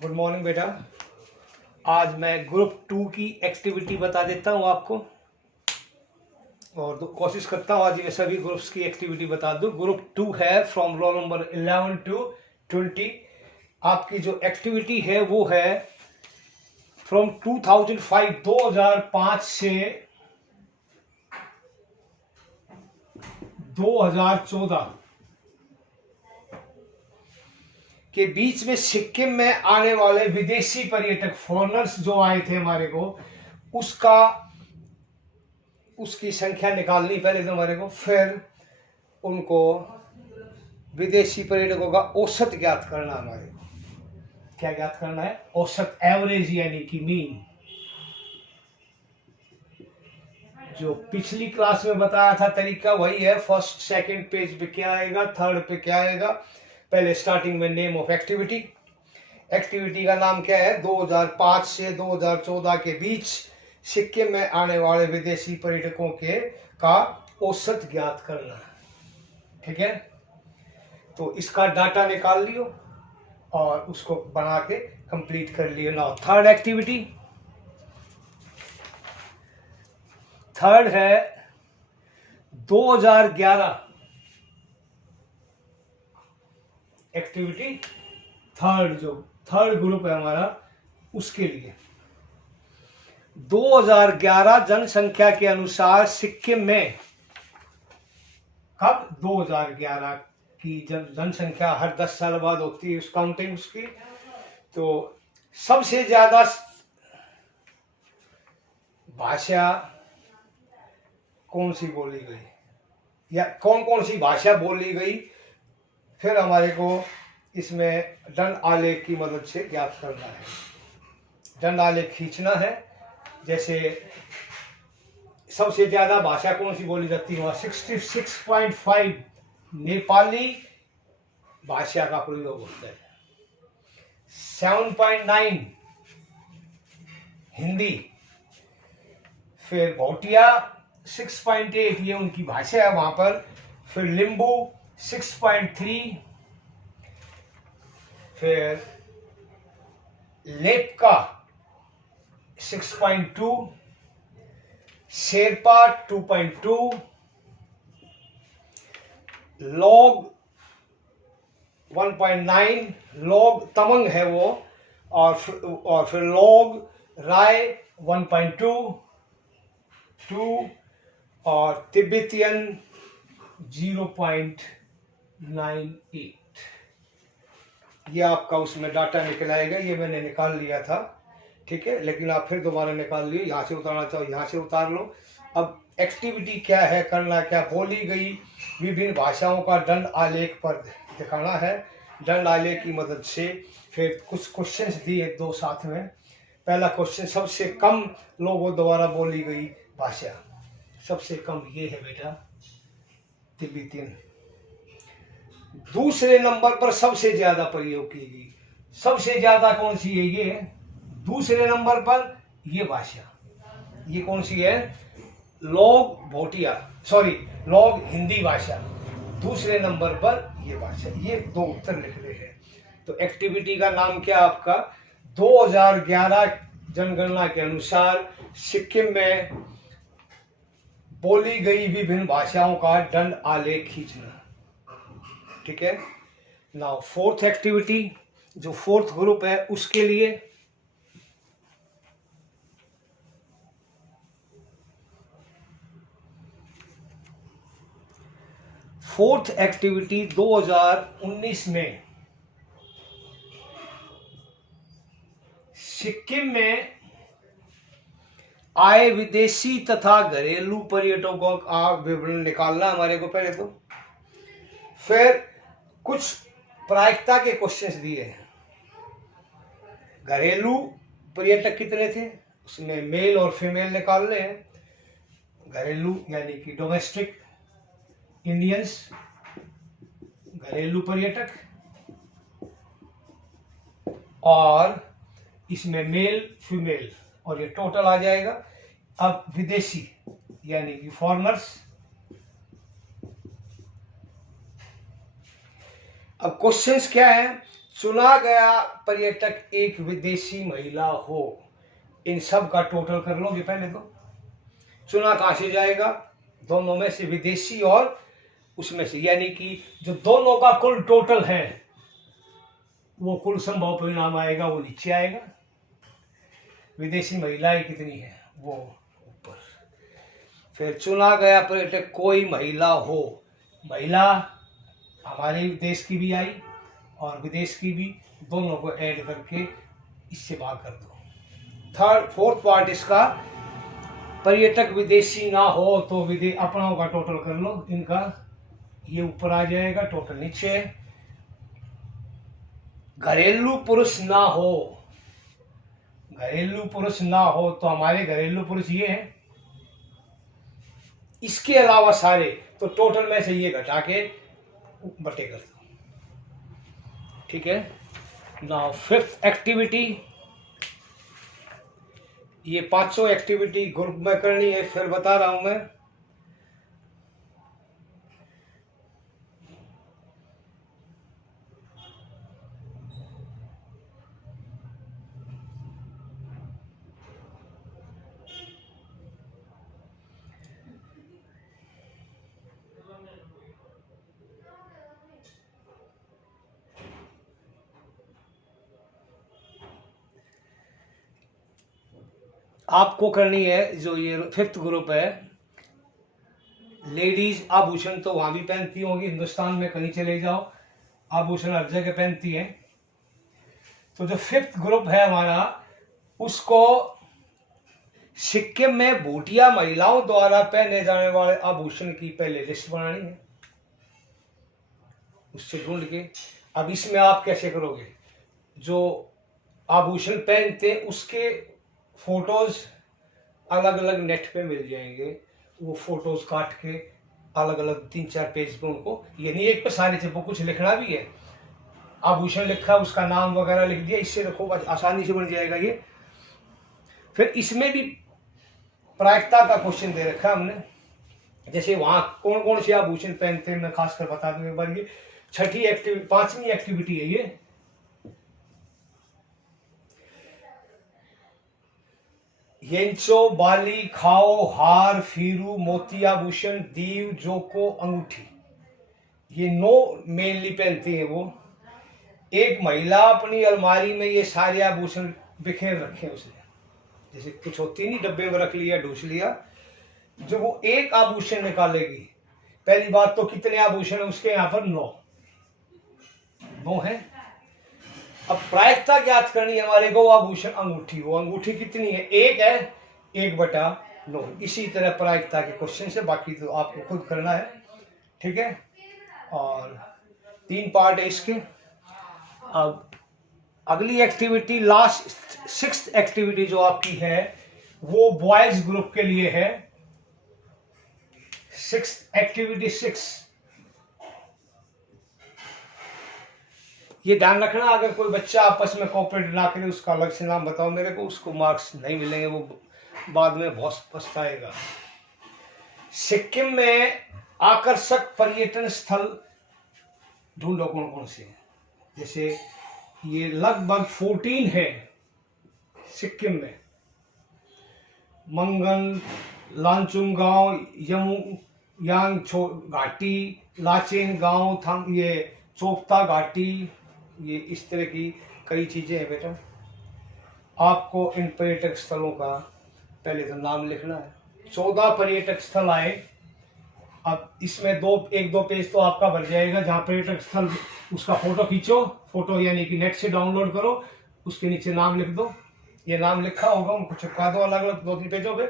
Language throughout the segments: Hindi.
गुड मॉर्निंग बेटा। आज मैं ग्रुप 2 की एक्टिविटी बता देता हूँ आपको और कोशिश करता हूँ आज ये सभी ग्रुप्स की एक्टिविटी बता दूँ। ग्रुप 2 है फ्रॉम रोल नंबर 11 टू 20। आपकी जो एक्टिविटी है वो है फ्रॉम 2005 से 2014 के बीच में सिक्किम में आने वाले विदेशी पर्यटक फॉरेनर्स जो आए थे हमारे को उसकी संख्या निकालनी पहले तो हमारे को, फिर उनको विदेशी पर्यटकों का औसत ज्ञात करना। हमारे को क्या ज्ञात करना है? औसत, एवरेज यानी कि मीन। जो पिछली क्लास में बताया था तरीका वही है। फर्स्ट सेकंड पेज पे क्या आएगा, थर्ड पे क्या आएगा। पहले स्टार्टिंग में नेम ऑफ एक्टिविटी। एक्टिविटी का नाम क्या है? 2005 से 2014 के बीच सिक्किम में आने वाले विदेशी पर्यटकों का औसत ज्ञात करना। ठीक है, तो इसका डाटा निकाल लियो और उसको बना के कंप्लीट कर लियो। नाउ थर्ड एक्टिविटी, थर्ड है 2011 एक्टिविटी। जो थर्ड ग्रुप है हमारा, उसके लिए 2011 जनसंख्या के अनुसार सिक्किम में, कब? 2011 की जनसंख्या हर 10 साल बाद होती है उस काउंटिंग उसकी। तो सबसे ज्यादा भाषा कौन सी बोली गई या कौन कौन सी भाषा बोली गई, फिर हमारे को इसमें दंड आलेख की मदद से ज्ञात करना है। दंड आलेख खींचना है। जैसे सबसे ज्यादा भाषा कौन सी बोली जाती है? 66.5 नेपाली भाषा का प्रयोग होता है। 7.9 हिंदी। फिर भोटिया 6.8, ये उनकी भाषा है वहां पर। फिर लिम्बू 6.3, फिर लेपका 6.2, शेरपा 2.2, लॉग 1.9, लॉग तमंग है वो, और फिर लॉग राय 1.2 और तिब्बतियन 0.98। ये आपका उसमें डाटा निकल आएगा। ये मैंने निकाल लिया था, ठीक है, लेकिन आप फिर दोबारा निकाल लियो। यहाँ से उतारना चाहो यहाँ से उतार लो। अब एक्टिविटी क्या है, करना क्या? बोली गई विभिन्न भाषाओं का दंड आलेख पर दिखाना है। दंड आलेख की मदद से फिर कुछ क्वेश्चंस दिए दो साथ में। पहला क्वेश्चन, सबसे कम लोगों द्वारा बोली गई भाषा। सबसे कम ये है बेटा तिब्बतियन। दूसरे नंबर पर सबसे ज्यादा प्रयोग की गई, सबसे ज्यादा कौन सी है? ये है। दूसरे नंबर पर ये भाषा, ये कौन सी है? लॉग हिंदी भाषा। दूसरे नंबर पर ये भाषा। ये दो उत्तर लिख रहे हैं। तो एक्टिविटी का नाम क्या आपका? 2011 जनगणना के अनुसार सिक्किम में बोली गई विभिन्न भाषाओं का दंड आलेख खींचना। ठीक है। नाउ फोर्थ एक्टिविटी, जो फोर्थ ग्रुप है उसके लिए फोर्थ एक्टिविटी 2019 में सिक्किम में आए विदेशी तथा घरेलू पर्यटकों का विवरण निकालना हमारे को पहले तो। फिर कुछ प्रायिकता के क्वेश्चंस दिए हैं। घरेलू पर्यटक कितने थे, उसमें मेल और फीमेल निकालने हैं। घरेलू यानी कि डोमेस्टिक इंडियंस, घरेलू पर्यटक, और इसमें मेल फीमेल, और ये टोटल आ जाएगा। अब विदेशी यानी कि फॉरेनर्स। अब क्वेश्चंस क्या है? चुना गया पर्यटक एक विदेशी महिला हो। इन सब का टोटल कर लोगे पहले तो। चुना कहां से जाएगा? दोनों में से, विदेशी और उसमें से, यानी कि जो दोनों का कुल टोटल है वो कुल संभव परिणाम आएगा, वो नीचे आएगा। विदेशी महिलाएं कितनी है वो ऊपर। फिर चुना गया पर्यटक कोई महिला हो। महिला हमारे देश की भी आई और विदेश की भी, दोनों को ऐड करके इससे भाग कर दो। फोर्थ पार्ट इसका, पर्यटक विदेशी ना हो तो अपनों का टोटल कर लो इनका, ये ऊपर आ जाएगा, टोटल नीचे। घरेलू पुरुष ना हो, घरेलू पुरुष ना हो तो हमारे घरेलू पुरुष ये हैं, इसके अलावा सारे, तो टोटल में से ये घटा के बटे कर दो। ठीक है। नाउ फिफ्थ एक्टिविटी, ये 500 एक्टिविटी ग्रुप में करनी है, फिर बता रहा हूं मैं। आपको करनी है, जो ये फिफ्थ ग्रुप है, लेडीज आभूषण तो वहां भी पहनती होंगी, हिंदुस्तान में कहीं चले जाओ आभूषण हर जगह पहनती है। तो जो फिफ्थ ग्रुप है हमारा, उसको सिक्किम में भूटिया महिलाओं द्वारा पहने जाने वाले आभूषण की पहले लिस्ट बनानी है, उससे ढूंढ के। अब इसमें आप कैसे करोगे? जो आभूषण पहनते उसके फोटोज अलग अलग नेट पे मिल जाएंगे, वो फोटोज काट के अलग अलग 3-4 पेज पे उनको, ये नहीं एक पे सारे थे, वो कुछ लिखना भी है, आभूषण लिखा, उसका नाम वगैरह लिख दिया, इससे रखो, आसानी से बन जाएगा ये। फिर इसमें भी प्रायिकता का क्वेश्चन दे रखा है हमने, जैसे वहां कौन कौन से आभूषण पहनते हैं, मैं खासकर बता दूं एक बार। ये छठी एक्टिविटी, 5वीं एक्टिविटी है ये। येंचो, बाली, खाओ, हार, फीरू, मोती आभूषण, दीव, जोको, अंगूठी, ये 9 मेनली पहनती है वो। एक महिला अपनी अलमारी में ये सारे आभूषण बिखेर रखे उसने, जैसे कुछ होती नहीं, डब्बे में रख लिया, ढूंढ लिया। जो वो एक आभूषण निकालेगी, पहली बात तो कितने आभूषण है उसके यहाँ पर? 9 है। अब प्रायिकता ज्ञात करनी है हमारे को, आभूषण अंगूठी, वो अंगूठी कितनी है? 1 है, 1/9। इसी तरह प्रायिकता के क्वेश्चन से, बाकी तो आपको खुद करना है। ठीक है। और 3 पार्ट है इसके। अब अगली एक्टिविटी, लास्ट 6th एक्टिविटी जो आपकी है, वो बॉयज ग्रुप के लिए है। 6th एक्टिविटी 6, ये ध्यान रखना, अगर कोई बच्चा आपस में कोऑपरेट ना करे, उसका अलग से नाम बताओ मेरे को, उसको मार्क्स नहीं मिलेंगे, वो बाद में बहुत पछताएगा। सिक्किम में आकर्षक पर्यटन स्थल ढूंढो कौन कौन से, जैसे ये लगभग 14 है सिक्किम में। मंगन, लांचुंग गांव, यमयांग घाटी, लाचेन गांव, ये चोपता घाटी, ये इस तरह की कई चीजें हैं बेटा। आपको इन पर्यटक स्थलों का पहले तो नाम लिखना है। 14 पर्यटक स्थल आए। अब इसमें 1-2 पेज तो आपका भर जाएगा, जहाँ पर्यटक स्थल उसका फोटो खींचो, फोटो यानी कि नेट से डाउनलोड करो, उसके नीचे नाम लिख दो, ये नाम लिखा होगा, उनको चिपका दो अलग अलग 2-3 पेजों पे।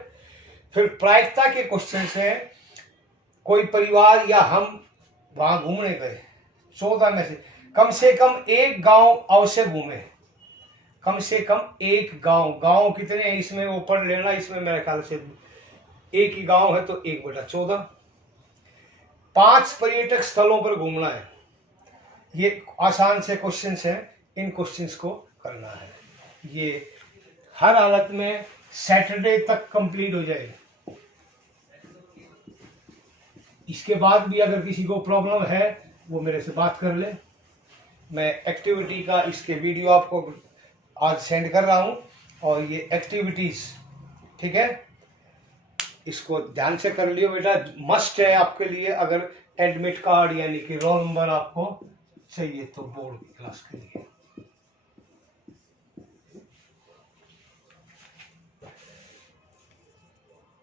फिर प्रायिकता के क्वेश्चन है, कोई परिवार या हम वहां घूमने गए, 14 में से कम 1 गांव अवश्य घूमे, कम से कम 1 गांव। गांव कितने हैं इसमें वो पढ़ लेना, इसमें मेरे ख्याल से 1 ही गांव है, तो 1/14। 5 पर्यटक स्थलों पर घूमना है, ये आसान से क्वेश्चंस हैं, इन क्वेश्चंस को करना है। ये हर हालत में सैटरडे तक कंप्लीट हो जाएगा। इसके बाद भी अगर किसी को प्रॉब्लम है वो मेरे से बात कर ले, मैं एक्टिविटी का इसके वीडियो आपको आज सेंड कर रहा हूँ, और ये एक्टिविटीज़, ठीक है, इसको ध्यान से कर लियो बेटा, मस्ट है आपके लिए। अगर एडमिट कार्ड यानी कि रोल नंबर आपको चाहिए तो बोर्ड की क्लास के लिए।